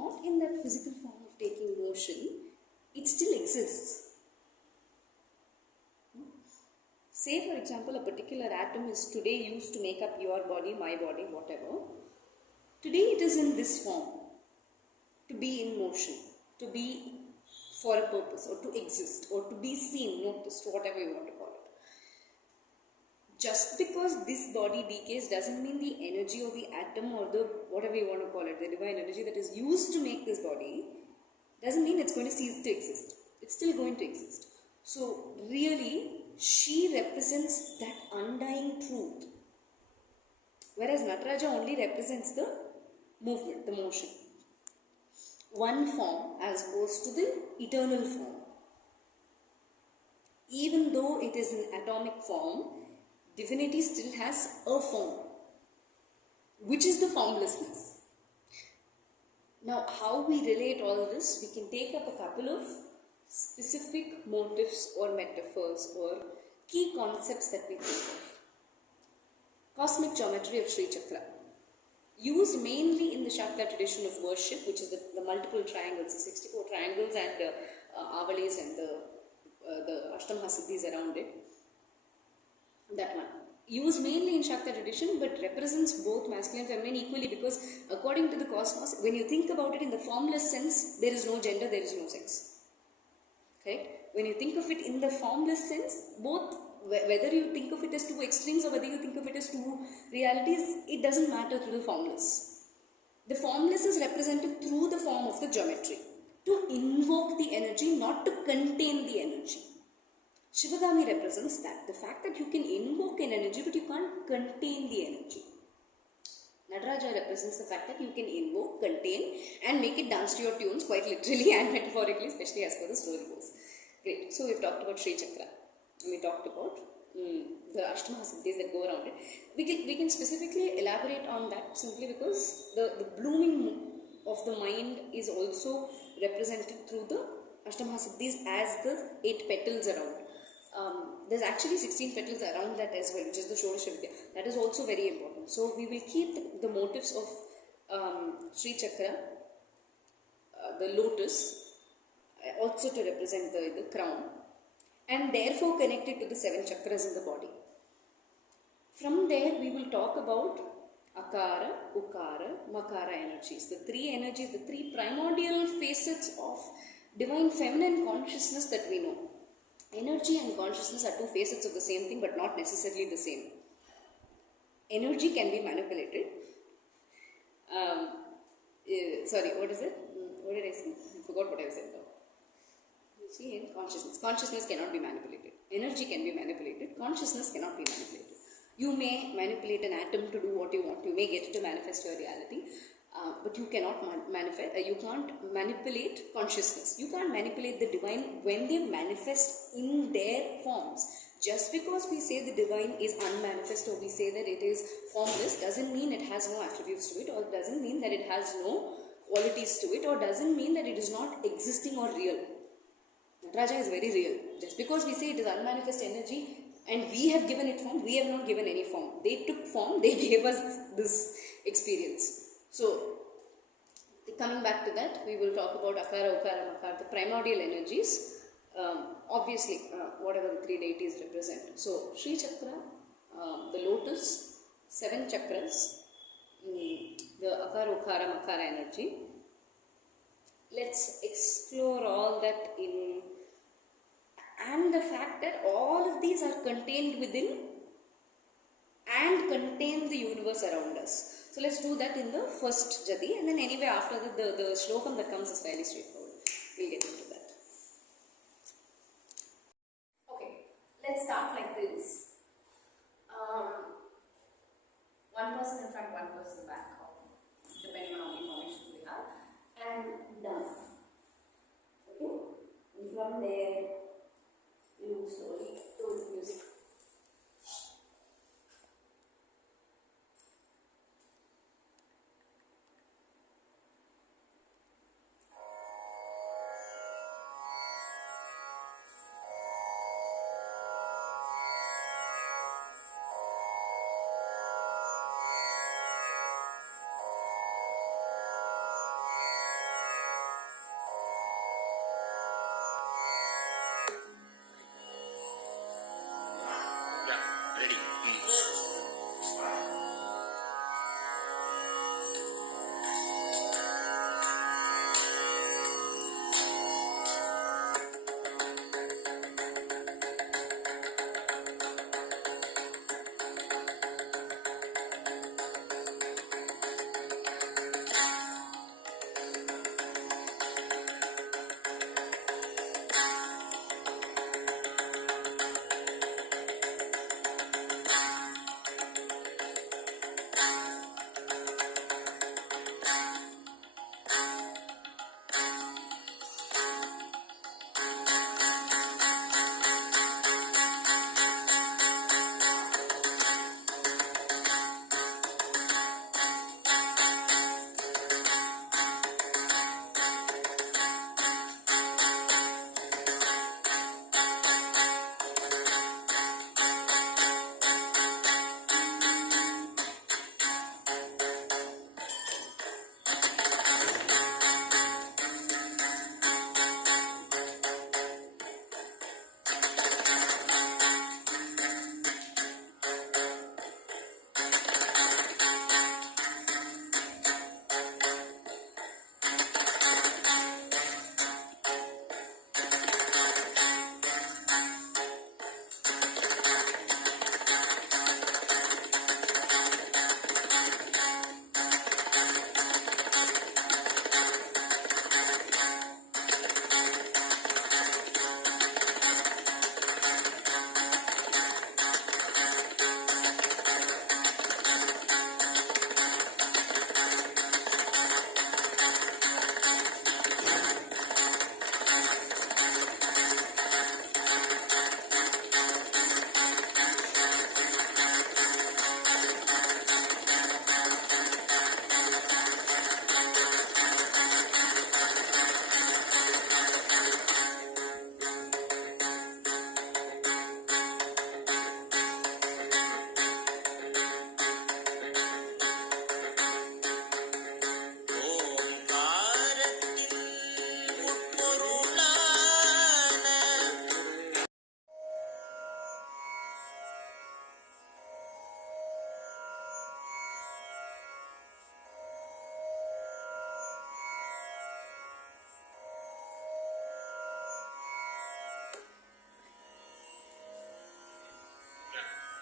not in that physical form of taking motion, it still exists. Say for example, a particular atom is today used to make up your body, my body, whatever. Today it is in this form, to be in motion, to be for a purpose, or to exist, or to be seen, noticed, whatever you want to call it. Just because this body decays doesn't mean the energy or the atom or the whatever you want to call it, the divine energy that is used to make this body, doesn't mean it's going to cease to exist. It's still going to exist. So really, she represents that undying truth. Whereas Nataraja only represents the movement, the motion. One form as opposed to the eternal form. Even though it is in atomic form, divinity still has a form, which is the formlessness. Now, how we relate all this, we can take up a couple of specific motifs or metaphors or key concepts that we think of. Cosmic geometry of Sri Chakra. Used mainly in the Shakta tradition of worship, which is the multiple triangles, the 64 triangles and the avalis and the Ashtama Siddhis around it. That one. Used mainly in Shakta tradition, but represents both masculine and feminine equally, because according to the cosmos, when you think about it in the formless sense, there is no gender, there is no sex. Correct? When you think of it in the formless sense, both, whether you think of it as two extremes or whether you think of it as two realities, it doesn't matter through the formless. The formless is represented through the form of the geometry, to invoke the energy, not to contain the energy. Sivagami represents that, the fact that you can invoke an energy but you can't contain the energy. Nataraja represents the fact that you can invoke, contain and make it dance to your tunes, quite literally and metaphorically, especially as per the story goes. Great. So we've talked about Sri Chakra. We talked about the Ashtama Siddhis that go around it. We can specifically elaborate on that simply because the blooming of the mind is also represented through the Ashtama Siddhis as the 8 petals around. There's actually 16 petals around that as well, which is the Shodasha Vidya. That is also very important. So we will keep the motifs of Sri Chakra, the lotus, also to represent the crown, and therefore connected to the 7 chakras in the body. From there we will talk about Akara, Ukara, Makara energies. The 3 energies, the 3 primordial facets of divine feminine consciousness that we know. Energy and consciousness are 2 facets of the same thing, but not necessarily the same. Energy can be manipulated. Sorry, what is it? What did I say? I forgot what I said now. See, in consciousness. Consciousness cannot be manipulated. Energy can be manipulated. Consciousness cannot be manipulated. You may manipulate an atom to do what you want. You may get it to manifest your reality. But you cannot you can't manipulate consciousness. You can't manipulate the divine when they manifest in their forms. Just because we say the divine is unmanifest or we say that it is formless doesn't mean it has no attributes to it, or doesn't mean that it has no qualities to it, or doesn't mean that it is not existing or real. Nataraja is very real. Just because we say it is unmanifest energy and we have given it form, we have not given any form. They took form, they gave us this experience. So, coming back to that, we will talk about Akara, Ukara, Makara, the primordial energies. Obviously, whatever the 3 deities represent. So, Sri Chakra, the lotus, 7 chakras, the Akara, Ukara, Makara energy. Let's explore all that in, and the fact that all of these are contained within and contain the universe around us. So let's do that in the first jadi, and then anyway after that the shlokam that comes is fairly straightforward. We'll get into that. Okay, let's start like this. One person in front, one person back, depending on how many formations we have, and done. Okay, and from there you move slowly to the music.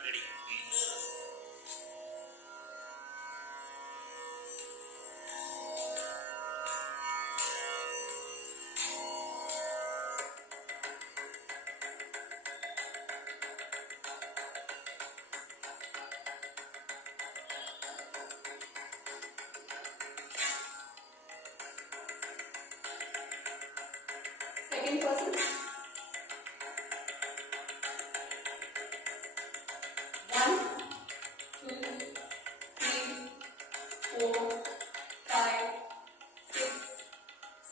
Ready? Second person. 1, 2, 3, 4, 5, 6,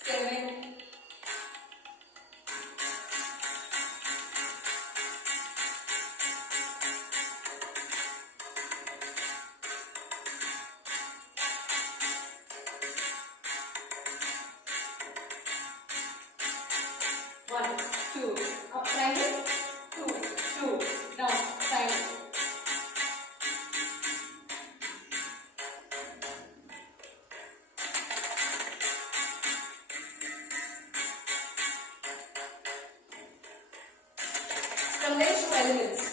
7. One, two, up triangle, two, down triangle. From there, show elements.